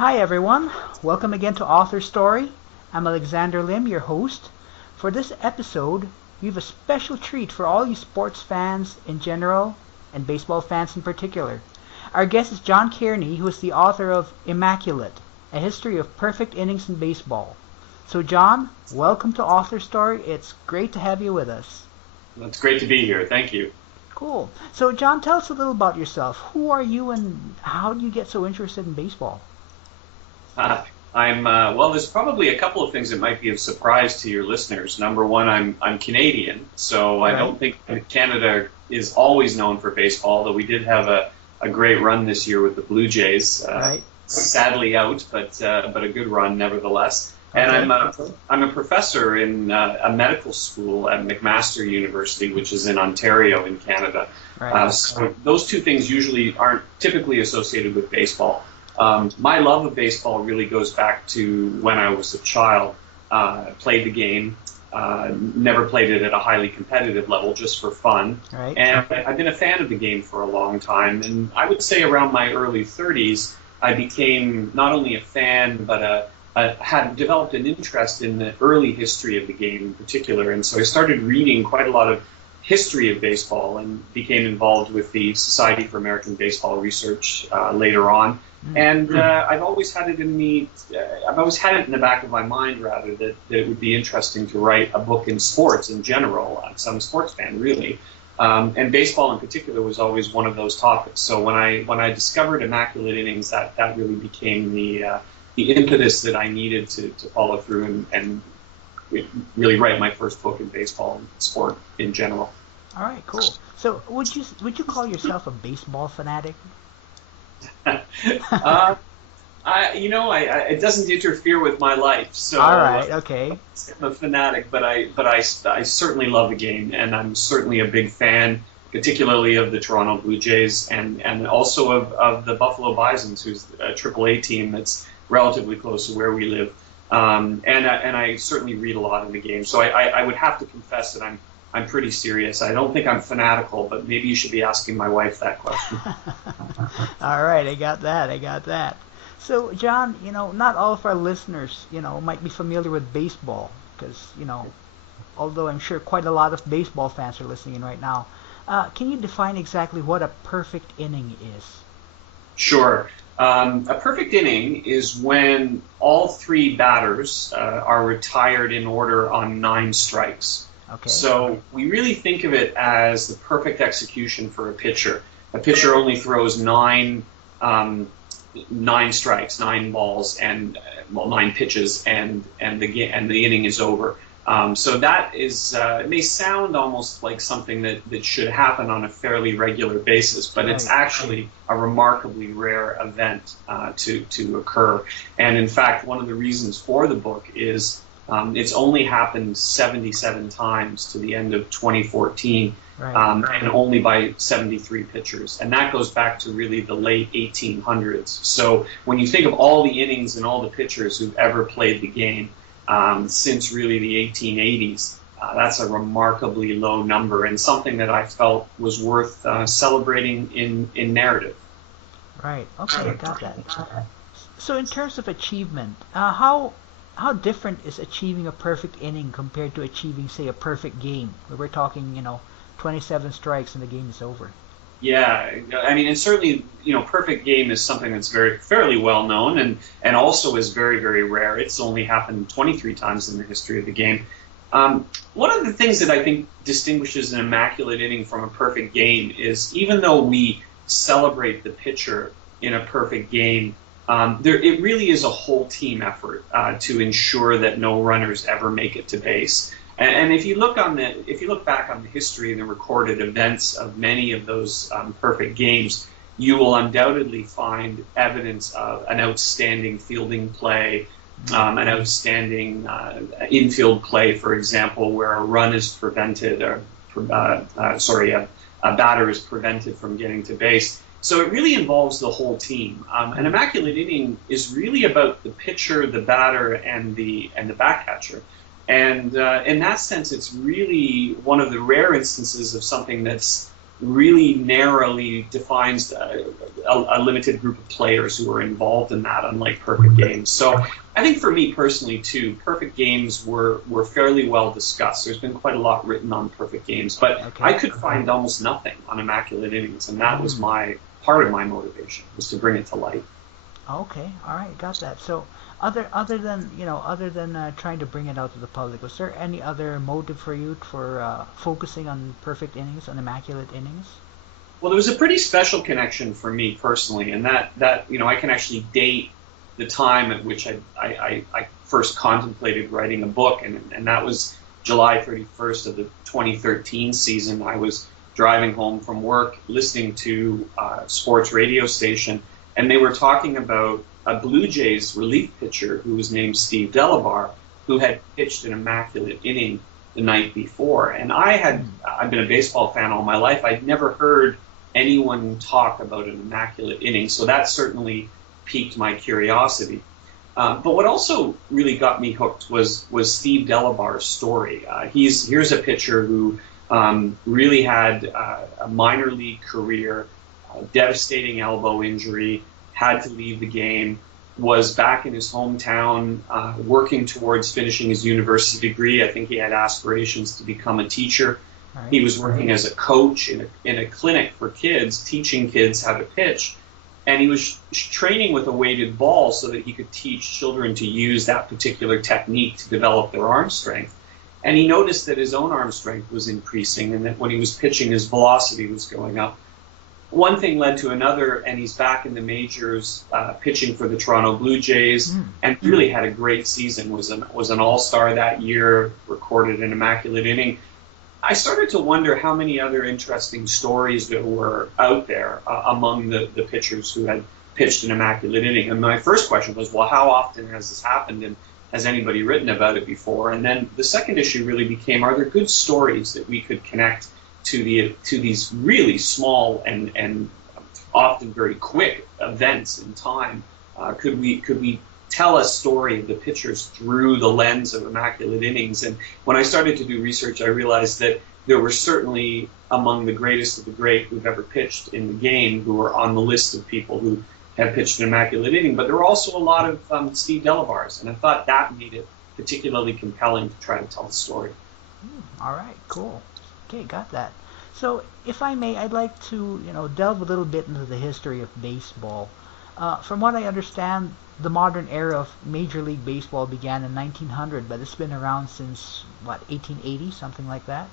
Hi everyone, welcome again to AuthorStory. I'm Alexander Lim, your host. For this episode, we have a special treat for all you sports fans in general and baseball fans in particular. Our guest is John Cairney, who is the author of Immaculate, A History of Perfect Innings in Baseball. So John, welcome to AuthorStory. It's great to have you with us. It's great to be here. Thank you. Cool. So John, tell us a little about yourself. Who are you and how did you get so interested in baseball? Well, there's probably a couple of things that might be of surprise to your listeners. Number one, I'm Canadian, so I don't think that Canada is always known for baseball, though we did have a great run this year with the Blue Jays. Sadly out, but a good run nevertheless. And I'm a professor in a medical school at McMaster University, which is in Ontario in Canada. So those two things usually aren't typically associated with baseball. My love of baseball really goes back to when I was a child. Played the game, never played it at a highly competitive level, just for fun. And I've been a fan of the game for a long time. And I would say around my early 30s, I became not only a fan, but had developed an interest in the early history of the game in particular. And so I started reading quite a lot of history of baseball and became involved with the Society for American Baseball Research later on. And I've always had it in me. I've always had it in the back of my mind, rather, that it would be interesting to write a book in sports in general. I'm a sports fan, really, and baseball in particular was always one of those topics. So when I discovered Immaculate Innings, that really became the impetus that I needed to follow through and really write my first book in baseball and sport in general. All right, cool. So would you call yourself a baseball fanatic? It doesn't interfere with my life. So all right, okay. I'm a fanatic, but I certainly love the game, and I'm certainly a big fan, particularly of the Toronto Blue Jays, and also of the Buffalo Bisons, who's a AAA team that's relatively close to where we live. And I certainly read a lot in the game. So I would have to confess that I'm pretty serious. I don't think I'm fanatical, but maybe you should be asking my wife that question. All right, I got that. So, John, not all of our listeners, might be familiar with baseball because, although I'm sure quite a lot of baseball fans are listening in right now. Can you define exactly what a perfect inning is? Sure. A perfect inning is when all three batters are retired in order on 9 strikes. Okay. So we really think of it as the perfect execution for a pitcher. A pitcher only throws 9 strikes, 9 balls, and 9 pitches, and the inning is over. So that is it may sound almost like something that should happen on a fairly regular basis, but it's actually a remarkably rare event to occur. And in fact, one of the reasons for the book is it's only happened 77 times to the end of 2014, and only by 73 pitchers. And that goes back to really the late 1800s. So when you think of all the innings and all the pitchers who've ever played the game since really the 1880s, that's a remarkably low number, and something that I felt was worth celebrating in narrative. Right. Okay, I got that. So in terms of achievement, how different is achieving a perfect inning compared to achieving, say, a perfect game, where we're talking, 27 strikes and the game is over? Yeah, I mean, and certainly, perfect game is something that's fairly well known, and also is very, very rare. It's only happened 23 times in the history of the game. One of the things that I think distinguishes an immaculate inning from a perfect game is, even though we celebrate the pitcher in a perfect game, it really is a whole team effort to ensure that no runners ever make it to base. And if you look back on the history and the recorded events of many of those perfect games, you will undoubtedly find evidence of an outstanding fielding play, an outstanding infield play, for example, where a run is prevented, or a batter is prevented from getting to base. So it really involves the whole team. An immaculate inning is really about the pitcher, the batter, and the back catcher. And in that sense, it's really one of the rare instances of something that's really narrowly defines a limited group of players who are involved in that, unlike perfect games. So I think for me personally too, perfect games were fairly well discussed. There's been quite a lot written on perfect games, but I could find almost nothing on Immaculate Innings, and that was part of my motivation, was to bring it to light. Okay, all right, got that. So other than trying to bring it out to the public, was there any other motive for you for focusing on perfect innings, on Immaculate Innings? Well, there was a pretty special connection for me personally, and that I can actually date the time at which I first contemplated writing a book, and that was July 31st of the 2013 season. I was driving home from work, listening to a sports radio station, and they were talking about a Blue Jays relief pitcher who was named Steve Delabar, who had pitched an immaculate inning the night before. And I've been a baseball fan all my life. I'd never heard anyone talk about an immaculate inning, so that certainly piqued my curiosity. But what also really got me hooked was Steve Delabar's story. Here's a pitcher who really had a minor league career, devastating elbow injury, had to leave the game, was back in his hometown working towards finishing his university degree. I think he had aspirations to become a teacher. Right. He was working as a coach in a clinic for kids, teaching kids how to pitch. And he was training with a weighted ball so that he could teach children to use that particular technique to develop their arm strength. And he noticed that his own arm strength was increasing, and that when he was pitching, his velocity was going up. One thing led to another, and he's back in the majors pitching for the Toronto Blue Jays, and really had a great season. Was an all-star that year, recorded an immaculate inning. I started to wonder how many other interesting stories there were out there among the pitchers who had pitched an immaculate inning. And my first question was, well, how often has this happened, and has anybody written about it before? And then the second issue really became, are there good stories that we could connect to these really small and often very quick events in time? Could we tell a story of the pitchers through the lens of immaculate innings? And when I started to do research, I realized that there were certainly among the greatest of the great who've ever pitched in the game who were on the list of people who have pitched an immaculate inning, but there were also a lot of Steve Delabars, and I thought that made it particularly compelling to try to tell the story. All right, cool. Okay, got that. So, if I may, I'd like to delve a little bit into the history of baseball. From what I understand, the modern era of Major League Baseball began in 1900, but it's been around since, 1880, something like that?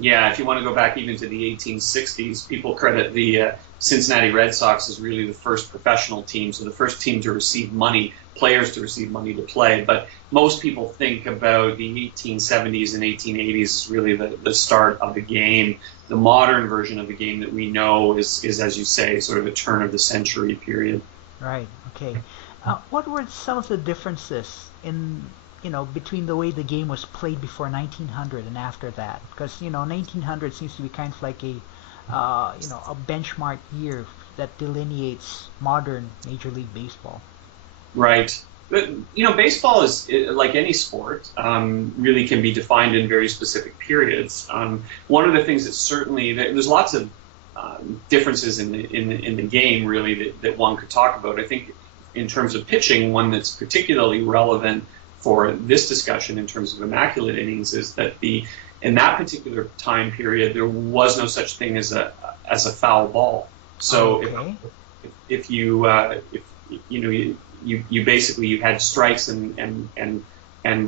Yeah, if you want to go back even to the 1860s, people credit the Cincinnati Red Sox as really the first professional team, so the first team to receive money, players to receive money to play. But most people think about the 1870s and 1880s as really the start of the game. The modern version of the game that we know is, as you say, sort of a turn of the century period. Right, okay. What were some of the differences in between the way the game was played before 1900 and after that? Because 1900 seems to be kind of like a benchmark year that delineates modern Major League Baseball. Right. But baseball is like any sport, really can be defined in very specific periods. One of the things that certainly there's lots of differences in the game really that one could talk about. I think in terms of pitching, one that's particularly relevant for this discussion in terms of immaculate innings is that in that particular time period there was no such thing as a foul ball. So if you basically you had strikes and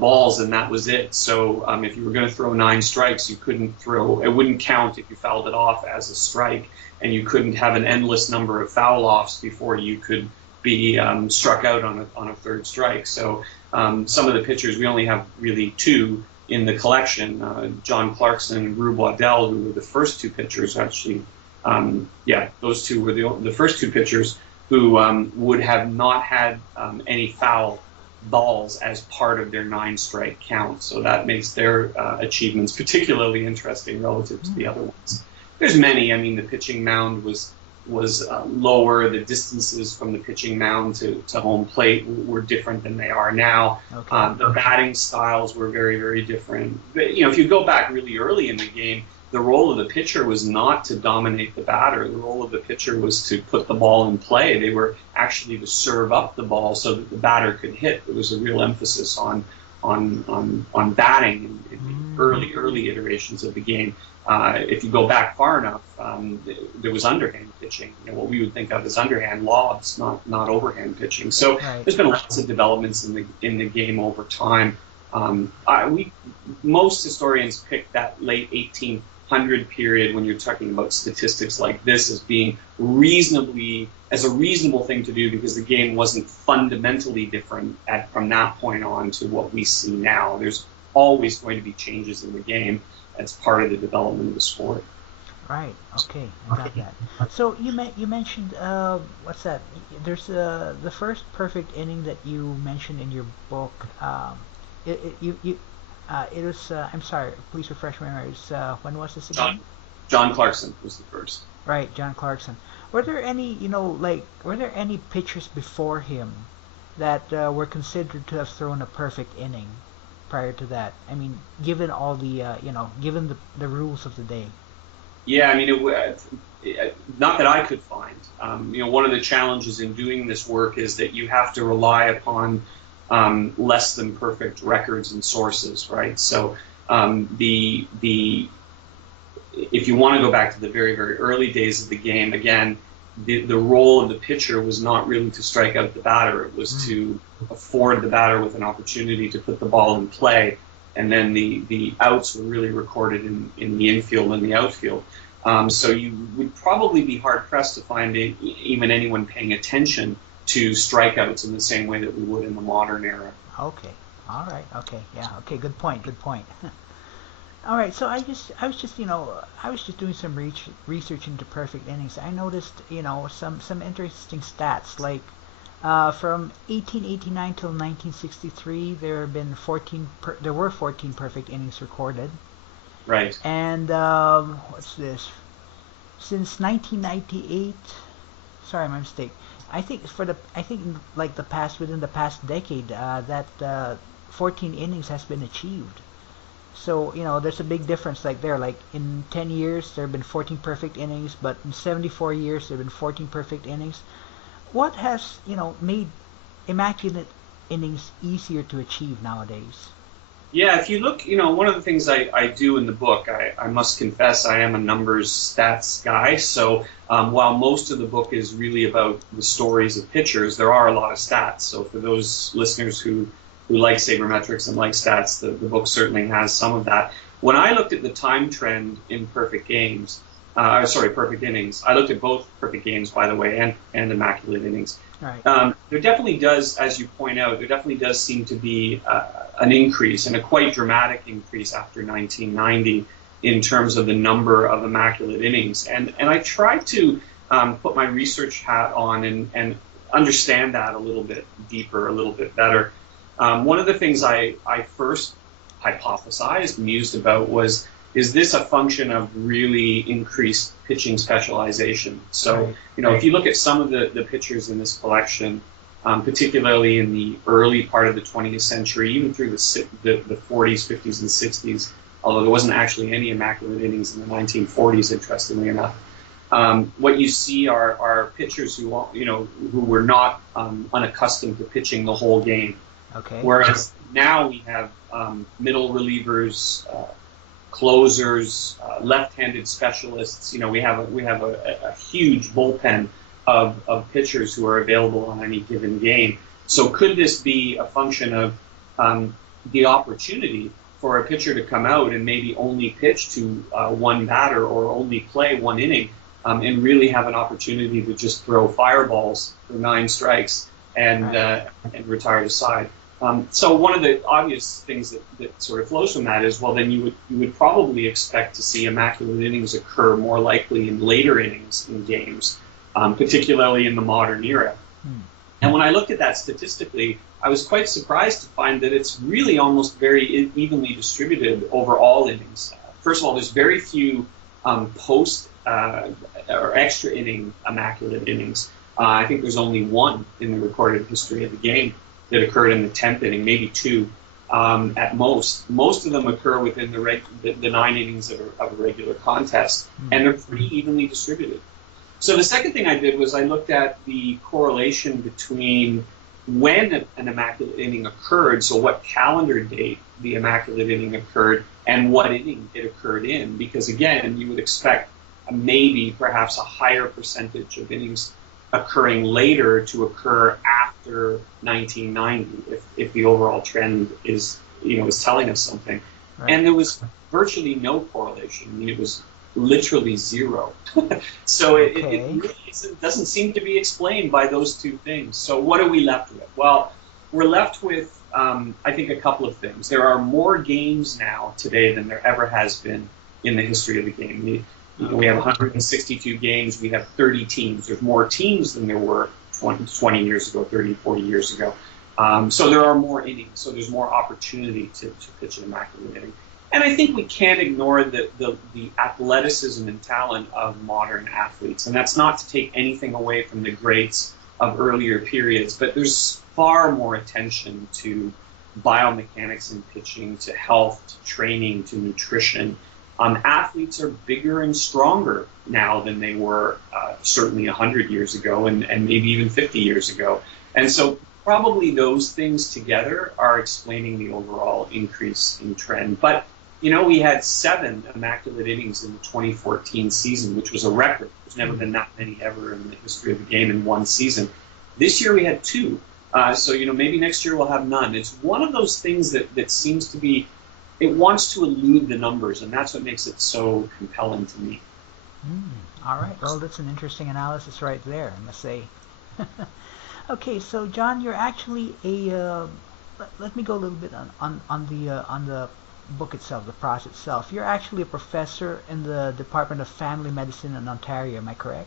balls, and that was it. So if you were going to throw 9 strikes, you couldn't throw. It wouldn't count if you fouled it off as a strike, and you couldn't have an endless number of foul offs before you could be struck out on a third strike. So some of the pitchers, we only have really 2 in the collection, John Clarkson and Rube Waddell, who were the first 2 pitchers actually. Those 2 were the first 2 pitchers who would have not had any foul balls as part of their 9-strike count. So that makes their achievements particularly interesting relative to the other ones. There's many. I mean, the pitching mound was lower. The distances from the pitching mound to home plate were different than they are now. Okay. The batting styles were very, very different. But, if you go back really early in the game, the role of the pitcher was not to dominate the batter. The role of the pitcher was to put the ball in play. They were actually to serve up the ball so that the batter could hit. There was a real emphasis on batting in the early iterations of the game. If you go back far enough, there was underhand pitching, what we would think of as underhand lobs, not overhand pitching. So there's been lots of developments in the game over time. Most historians pick that late 1800 period when you're talking about statistics like this as being a reasonable thing to do, because the game wasn't fundamentally different from that point on to what we see now. There's always going to be changes in the game. That's part of the development of the sport. Right. Okay, I got that. So you mentioned what's that? There's the first perfect inning that you mentioned in your book. It was. I'm sorry. Please refresh my memory. When was this again? John Clarkson was the first. Right, John Clarkson. Were there any, were there any pitchers before him that were considered to have thrown a perfect inning prior to that? I mean, given all the, given the rules of the day. Yeah, I mean, not that I could find. One of the challenges in doing this work is that you have to rely upon less than perfect records and sources, right? So if you want to go back to the very, very early days of the game, again, the role of the pitcher was not really to strike out the batter. It was to afford the batter with an opportunity to put the ball in play, and then the outs were really recorded in the infield and the outfield. So you would probably be hard-pressed to find even anyone paying attention to strikeouts in the same way that we would in the modern era. Okay. All right. Okay. Yeah. Okay. Good point. All right. So I was just doing some research into perfect innings. I noticed, some interesting stats. Like from 1889 till 1963, there were 14 perfect innings recorded. Right. And what's this? Since 1998. Sorry, my mistake. Within the past decade, that 14 innings has been achieved. So, there's a big difference there. Like in 10 years, there have been 14 perfect innings, but in 74 years, there have been 14 perfect innings. What has, made immaculate innings easier to achieve nowadays? Yeah, if you look, one of the things I do in the book, I must confess I am a numbers stats guy. So while most of the book is really about the stories of pitchers, there are a lot of stats. So for those listeners who like sabermetrics and like stats, the book certainly has some of that. When I looked at the time trend in perfect innings, I looked at both perfect games, by the way, and immaculate innings. Right. There definitely does, as you point out, seem to be an increase, and a quite dramatic increase after 1990 in terms of the number of immaculate innings. And I tried to put my research hat on and understand that a little bit deeper, a little bit better. One of the things I first hypothesized, mused about, was, is this a function of really increased pitching specialization? So, if you look at some of the pitchers in this collection, particularly in the early part of the 20th century, even through the 40s, 50s, and 60s, although there wasn't actually any immaculate innings in the 1940s, interestingly enough, what you see are pitchers who were not unaccustomed to pitching the whole game. Okay. Whereas now we have middle relievers, closers, left-handed specialists. We have a huge bullpen of pitchers who are available on any given game. So could this be a function of the opportunity for a pitcher to come out and maybe only pitch to one batter or only play one inning, and really have an opportunity to just throw fireballs for 9 strikes and retire to side? So one of the obvious things that sort of flows from that is, well, then you would probably expect to see immaculate innings occur more likely in later innings in games, particularly in the modern era. And when I looked at that statistically, I was quite surprised to find that it's really almost very evenly distributed over all innings. First of all, there's very few post or extra inning immaculate innings. I think there's only one in the recorded history of the game that occurred in the 10th inning, maybe 2. at most. Most of them occur within the 9 innings of a regular contest, and they're pretty evenly distributed. So the second thing I did was I looked at the correlation between when an immaculate inning occurred, so what calendar date the immaculate inning occurred, and what inning it occurred in. Because again, you would expect maybe perhaps a higher percentage of innings occurring later to occur after 1990, if the overall trend is telling us something. Right. And there was virtually no correlation. I mean, it was literally zero. So it really doesn't seem to be explained by those two things. So what are we left with? Well, we're left with, I think, a couple of things. There are more games now today than there ever has been in the history of the game. We have 162 games. We have 30 teams. There's more teams than there were 20 years ago, 30, 40 years ago. So there are more innings. So there's more opportunity to pitch an immaculate inning. And I think we can't ignore the athleticism and talent of modern athletes. And that's not to take anything away from the greats of earlier periods, but there's far more attention to biomechanics in pitching, to health, to training, to nutrition. Athletes are bigger and stronger now than they were certainly 100 years ago and maybe even 50 years ago. And so probably those things together are explaining the overall increase in trend. But, we had 7 immaculate innings in the 2014 season, which was a record. There's never been that many ever in the history of the game in one season. This year we had 2. So, maybe next year we'll have none. It's one of those things that seems to be, it wants to elude the numbers, and that's what makes it so compelling to me. All right. Well, that's an interesting analysis right there, I must say. Okay, so John, you're actually let me go a little bit on the book itself, the process itself. You're actually a professor in the Department of Family Medicine in Ontario, am I correct?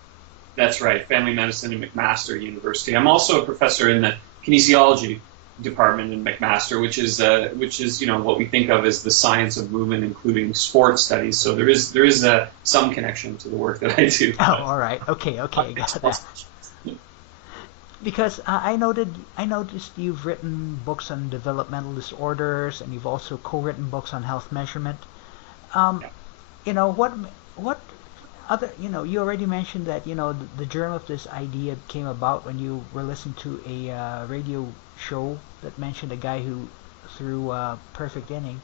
That's right, Family Medicine at McMaster University. I'm also a professor in the kinesiology department in McMaster, which is what we think of as the science of movement, including sports studies. So there is some connection to the work that I do. Oh, all right, okay, got that. Because I noticed you've written books on developmental disorders, and you've also co-written books on health measurement. What other, you already mentioned that, the germ of this idea came about when you were listening to a radio show that mentioned a guy who threw a perfect inning.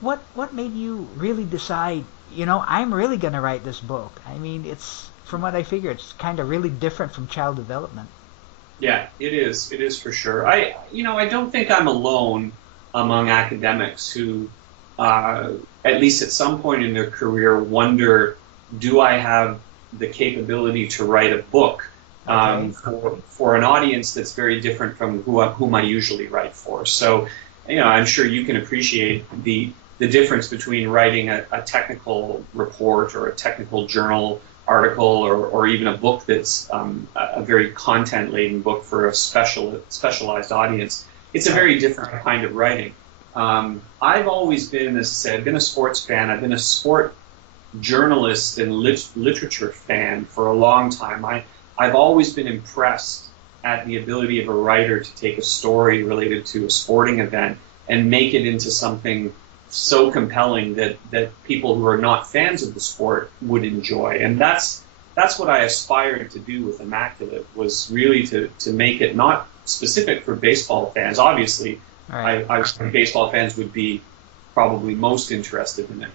What made you really decide, I'm really going to write this book? I mean, it's, from what I figure, it's kind of really different from child development. Yeah, it is. It is for sure. I don't think I'm alone among academics who, at least at some point in their career, wonder, do I have the capability to write a book for an audience that's very different from whom I usually write for? So, I'm sure you can appreciate the difference between writing a technical report or a technical journal article or even a book that's a very content-laden book for a specialized audience. It's a very different kind of writing. I've always been, as I said, I've been a sports fan. I've been a sport journalist and literature fan for a long time. I've always been impressed at the ability of a writer to take a story related to a sporting event and make it into something so compelling that people who are not fans of the sport would enjoy. And that's what I aspired to do with Immaculate, was really to make it not specific for baseball fans. Obviously, right. I think baseball fans would be probably most interested in it.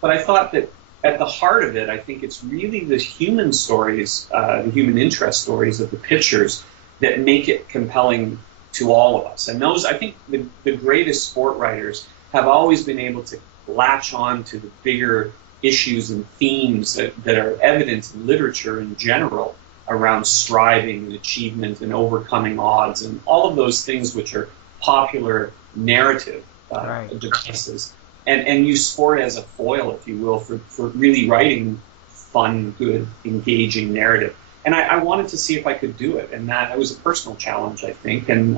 But I thought that at the heart of it, I think it's really the human stories, the human interest stories of the pitchers that make it compelling to all of us. And those, I think, the greatest sport writers have always been able to latch on to the bigger issues and themes that are evident in literature in general around striving and achievement and overcoming odds and all of those things which are popular narrative devices. And use sport as a foil, if you will, for really writing fun, good, engaging narrative. And I wanted to see if I could do it. And that was a personal challenge, I think. And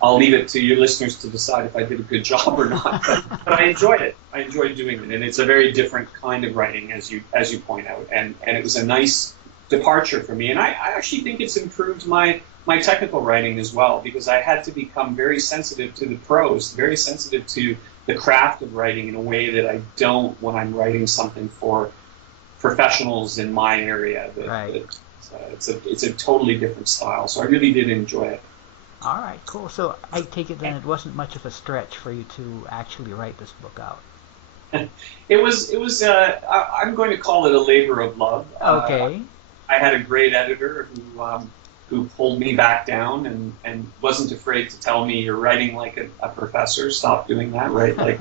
I'll leave it to your listeners to decide if I did a good job or not. But I enjoyed it. I enjoyed doing it. And it's a very different kind of writing, as you point out. And it was a nice departure for me. And I actually think it's improved my technical writing as well, because I had to become very sensitive to the prose, very sensitive to the craft of writing in a way that I don't when I'm writing something for professionals in my area. Right. It's a totally different style, so I really did enjoy it. All right, cool. So I take it then it wasn't much of a stretch for you to actually write this book out. It was. I'm going to call it a labor of love. Okay. I had a great editor who pulled me back down and wasn't afraid to tell me, you're writing like a professor. Stop doing that. Write like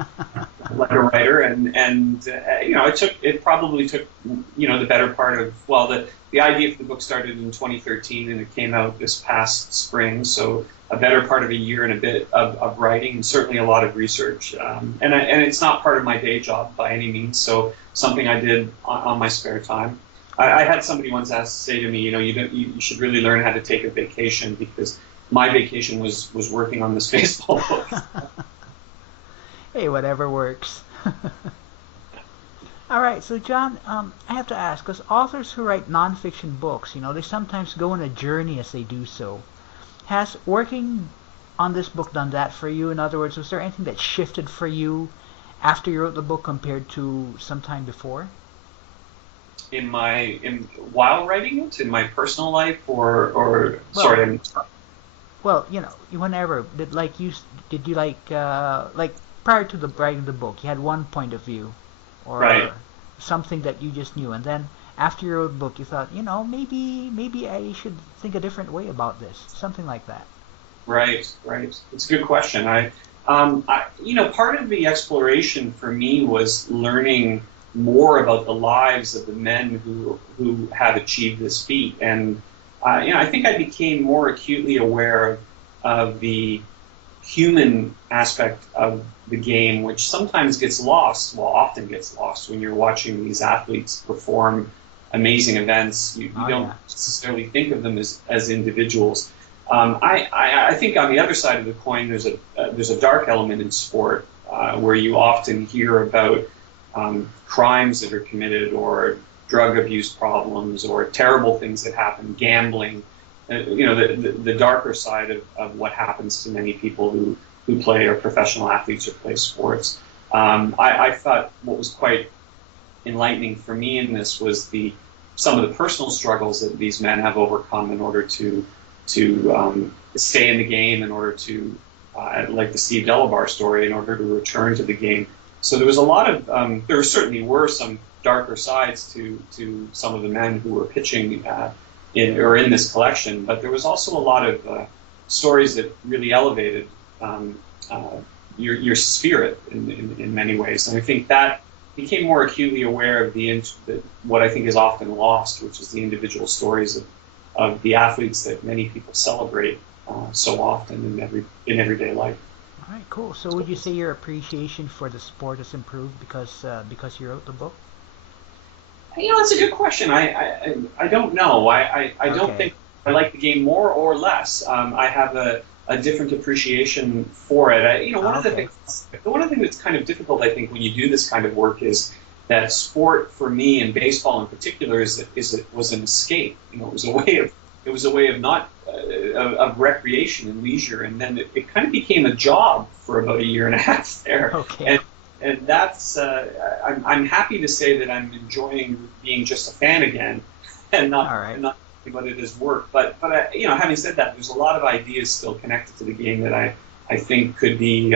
like a writer. And you know, it probably took the better part of, well, the idea for the book started in 2013 and it came out this past spring. So a better part of a year and a bit of writing, and certainly a lot of research. And it's not part of my day job by any means. So something I did on my spare time. I had somebody once say to me, you should really learn how to take a vacation, because my vacation was working on this baseball book. Hey, whatever works. All right, so John, I have to ask, because authors who write nonfiction books, they sometimes go on a journey as they do so. Has working on this book done that for you? In other words, was there anything that shifted for you after you wrote the book compared to some time before? While writing it, in my personal life, or well, sorry. Well, whenever did you like prior to the writing the book, you had one point of view, or right. something that you just knew, and then after you wrote the book, you thought, maybe I should think a different way about this, something like that. Right. It's a good question. Part of the exploration for me was learning more about the lives of the men who have achieved this feat, and I think I became more acutely aware of the human aspect of the game, which sometimes gets lost, often gets lost when you're watching these athletes perform amazing events. You don't necessarily think of them as individuals. I think on the other side of the coin, there's a dark element in sport where you often hear about crimes that are committed, or drug abuse problems, or terrible things that happen, gambling. The darker side of what happens to many people who play, or professional athletes or play sports. I thought what was quite enlightening for me in this was some of the personal struggles that these men have overcome in order to stay in the game, in order to, like the Steve Delabar story, in order to return to the game. So there was a lot of, there certainly were some darker sides to some of the men who were pitching in this collection, but there was also a lot of stories that really elevated your spirit in many ways. And I think that became more acutely aware of what I think is often lost, which is the individual stories of the athletes that many people celebrate so often in everyday life. All right, cool. So would you say your appreciation for the sport has improved because you wrote the book? That's a good question. I don't know. I don't think I like the game more or less. I have a different appreciation for it. One of the things that's kind of difficult, I think, when you do this kind of work is that sport for me, and baseball in particular, was an escape. It was a way of not of recreation and leisure, and then it kind of became a job for about a year and a half there. Okay. And that's I'm happy to say that I'm enjoying being just a fan again, and not thinking about it as work. But having said that, there's a lot of ideas still connected to the game that I think could be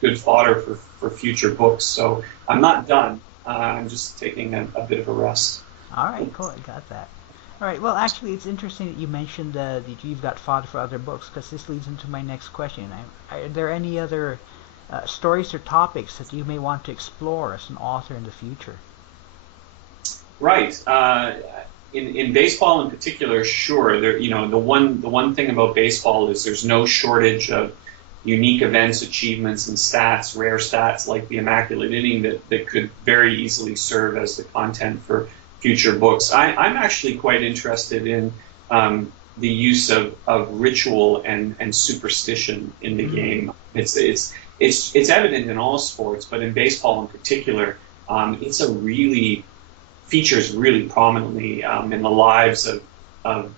good fodder for future books. So I'm not done. I'm just taking a bit of a rest. All right, cool. I got that. All right. Well, actually, it's interesting that you mentioned that you've got fodder for other books, because this leads into my next question. Are there any other stories or topics that you may want to explore as an author in the future? Right. In baseball in particular, sure. The one thing about baseball is there's no shortage of unique events, achievements, and stats, rare stats like the Immaculate Inning that could very easily serve as the content for future books. I'm actually quite interested in the use of ritual and superstition in the game. It's evident in all sports, but in baseball in particular, it's a really features really prominently in the lives of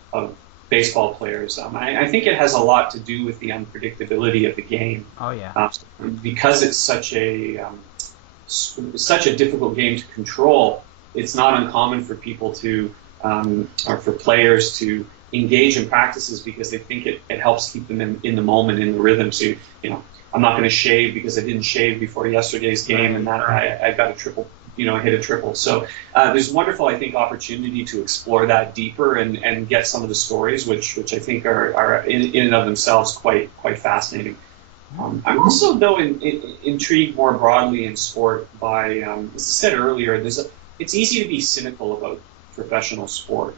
baseball players. I think it has a lot to do with the unpredictability of the game. Oh yeah. Because it's such a difficult game to control. It's not uncommon for people to or for players to engage in practices because they think it helps keep them in the moment, in the rhythm. So, I'm not going to shave because I didn't shave before yesterday's game, and that I got a triple, hit a triple. So there's wonderful, I think, opportunity to explore that deeper and get some of the stories, which I think are in and of themselves quite fascinating. I'm also, though, intrigued more broadly in sport by, as I said earlier, it's easy to be cynical about professional sport.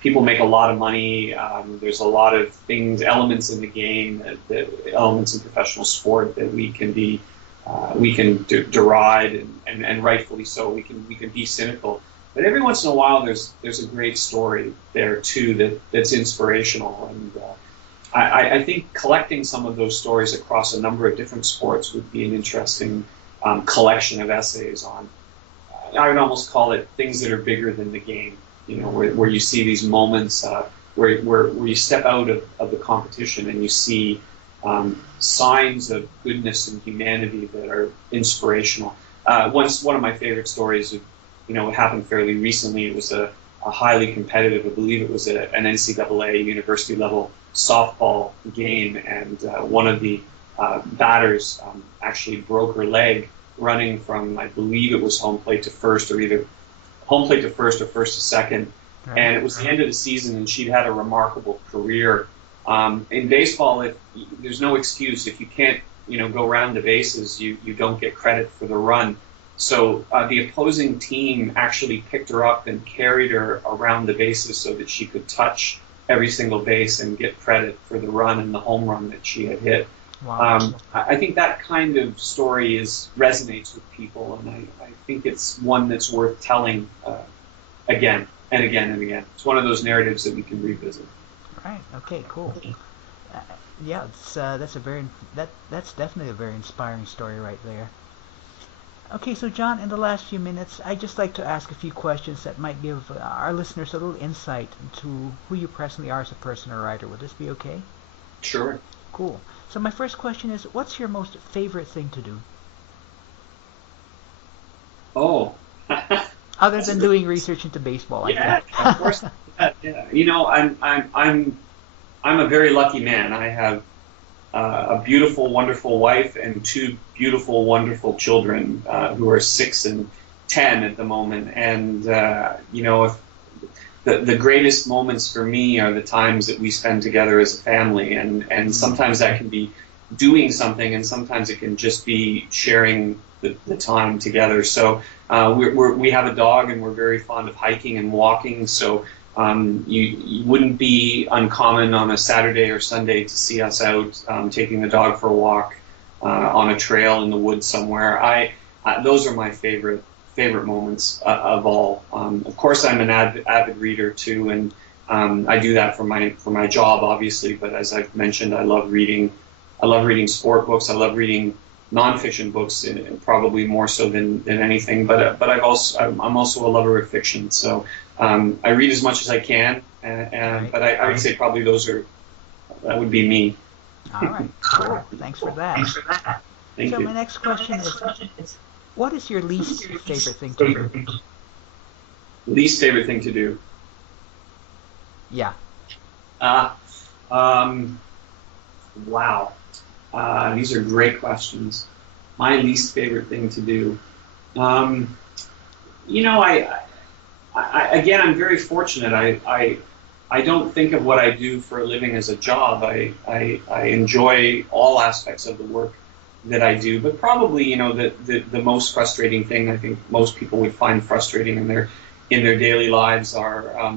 People make a lot of money. There's a lot of elements in the game, elements in professional sport that we can deride, and rightfully so. We can be cynical, but every once in a while, there's a great story there too that's inspirational, and I think collecting some of those stories across a number of different sports would be an interesting collection of essays on. I would almost call it things that are bigger than the game. Where you see these moments where you step out of the competition and you see signs of goodness and humanity that are inspirational. One of my favorite stories, it happened fairly recently. It was a highly competitive, I believe it was an NCAA university level softball game, and one of the batters actually broke her leg running from, I believe it was home plate to first, or either home plate to first or first to second. And it was the end of the season, and she'd had a remarkable career. In baseball, there's no excuse. If you can't, go around the bases, you don't get credit for the run. So the opposing team actually picked her up and carried her around the bases so that she could touch every single base and get credit for the run and the home run that she had hit. Wow. I think that kind of story resonates with people, and I think it's one that's worth telling again and again and again. It's one of those narratives that we can revisit. Right. Okay. Cool. Yeah. That's definitely a very inspiring story right there. Okay, so John, in the last few minutes, I'd just like to ask a few questions that might give our listeners a little insight into who you personally are as a person or writer. Would this be okay? Sure. Cool. So my first question is, what's your most favorite thing to do? Oh. Other than doing research into baseball, like that. Of course. Yeah. I'm a very lucky man. I have a beautiful, wonderful wife and two beautiful, wonderful children who are 6 and 10 at the moment. And if the greatest moments for me are the times that we spend together as a family, and sometimes that can be doing something, and sometimes it can just be sharing the time together. So we have a dog, and we're very fond of hiking and walking. So you wouldn't be uncommon on a Saturday or Sunday to see us out taking the dog for a walk on a trail in the woods somewhere. Those are my favorite moments of all. Of course, I'm an avid reader too, and I do that for my job, obviously. But as I've mentioned, I love reading sport books. I love reading nonfiction books, probably more so than anything. But I'm also a lover of fiction. So I read as much as I can, but I would say probably that would be me. All right, cool. Thanks for that. Thank you. My next question is, what is your least favorite thing to do? Least favorite thing to do? Yeah. Wow. These are great questions. My least favorite thing to do. Again, I'm very fortunate. I don't think of what I do for a living as a job. I enjoy all aspects of the work that I do, but probably the most frustrating thing I think most people would find frustrating in their daily lives are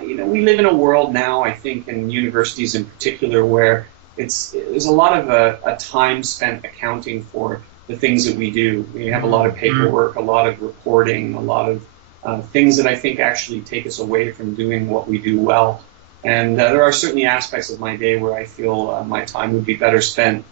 we live in a world now, I think, in universities in particular, where there's a lot of a time spent accounting for the things that we do. We have a lot of paperwork, a lot of reporting, a lot of things that I think actually take us away from doing what we do well. And there are certainly aspects of my day where I feel my time would be better spent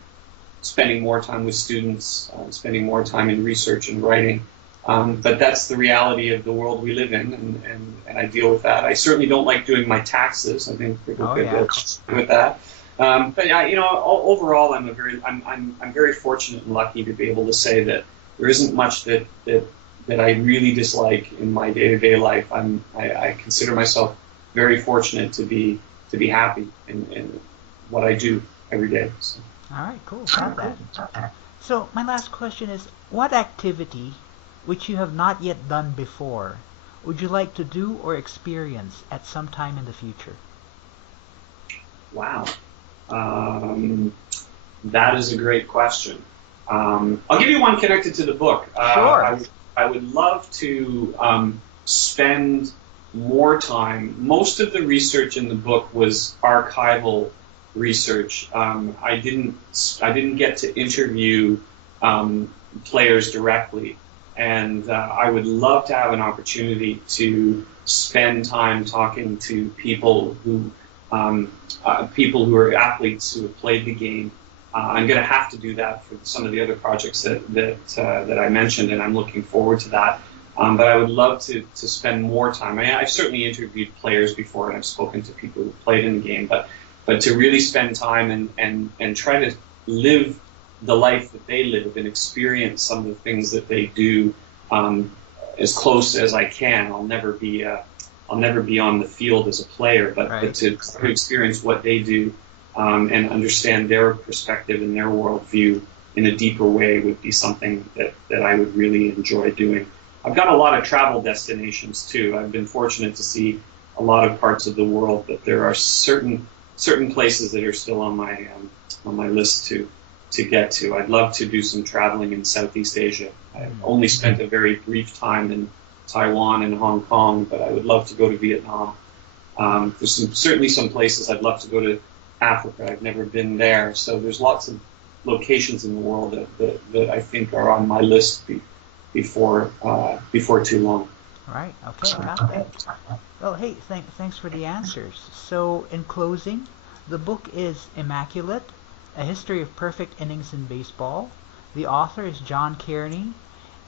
spending more time with students, spending more time in research and writing. But that's the reality of the world we live in, and I deal with that. I certainly don't like doing my taxes. I think people could with that. But yeah, overall, I'm very fortunate and lucky to be able to say that there isn't much that I really dislike in my day-to-day life. I consider myself very fortunate to be happy in what I do every day. So. All right, cool. Got that. So my last question is, what activity, which you have not yet done before, would you like to do or experience at some time in the future? Wow. That is a great question. I'll give you one connected to the book. Sure. I would love to spend more time. Most of the research in the book was archival research. I didn't get to interview players directly, and I would love to have an opportunity to spend time talking to people who are athletes who have played the game. I'm going to have to do that for some of the other projects that I mentioned, and I'm looking forward to that. But I would love to spend more time. I mean, I've certainly interviewed players before, and I've spoken to people who played in the game, but to really spend time and try to live the life that they live and experience some of the things that they do as close as I can. I'll never be on the field as a player, but to experience what they do and understand their perspective and their worldview in a deeper way would be something that I would really enjoy doing. I've got a lot of travel destinations too. I've been fortunate to see a lot of parts of the world, but there are certain places that are still on my list to get to. I'd love to do some traveling in Southeast Asia. I've only spent a very brief time in Taiwan and Hong Kong, but I would love to go to Vietnam. There's certainly some places I'd love to go to Africa. I've never been there, so there's lots of locations in the world that I think are on my list before too long. Right. Okay. Got that. Well, hey, thanks for the answers. So, in closing, the book is Immaculate: A History of Perfect Innings in Baseball. The author is John Cairney,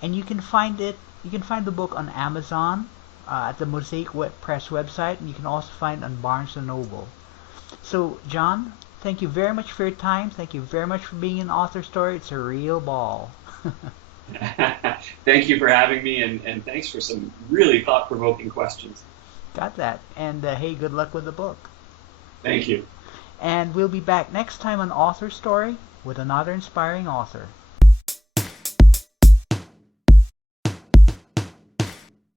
and you can find the book on Amazon at the Mosaic Press website, and you can also find it on Barnes & Noble. So, John, thank you very much for your time. Thank you very much for being in Author Story. It's a real ball. Thank you for having me, and thanks for some really thought-provoking questions. Got that. And hey, good luck with the book. Thank you. And we'll be back next time on Author Story with another inspiring author.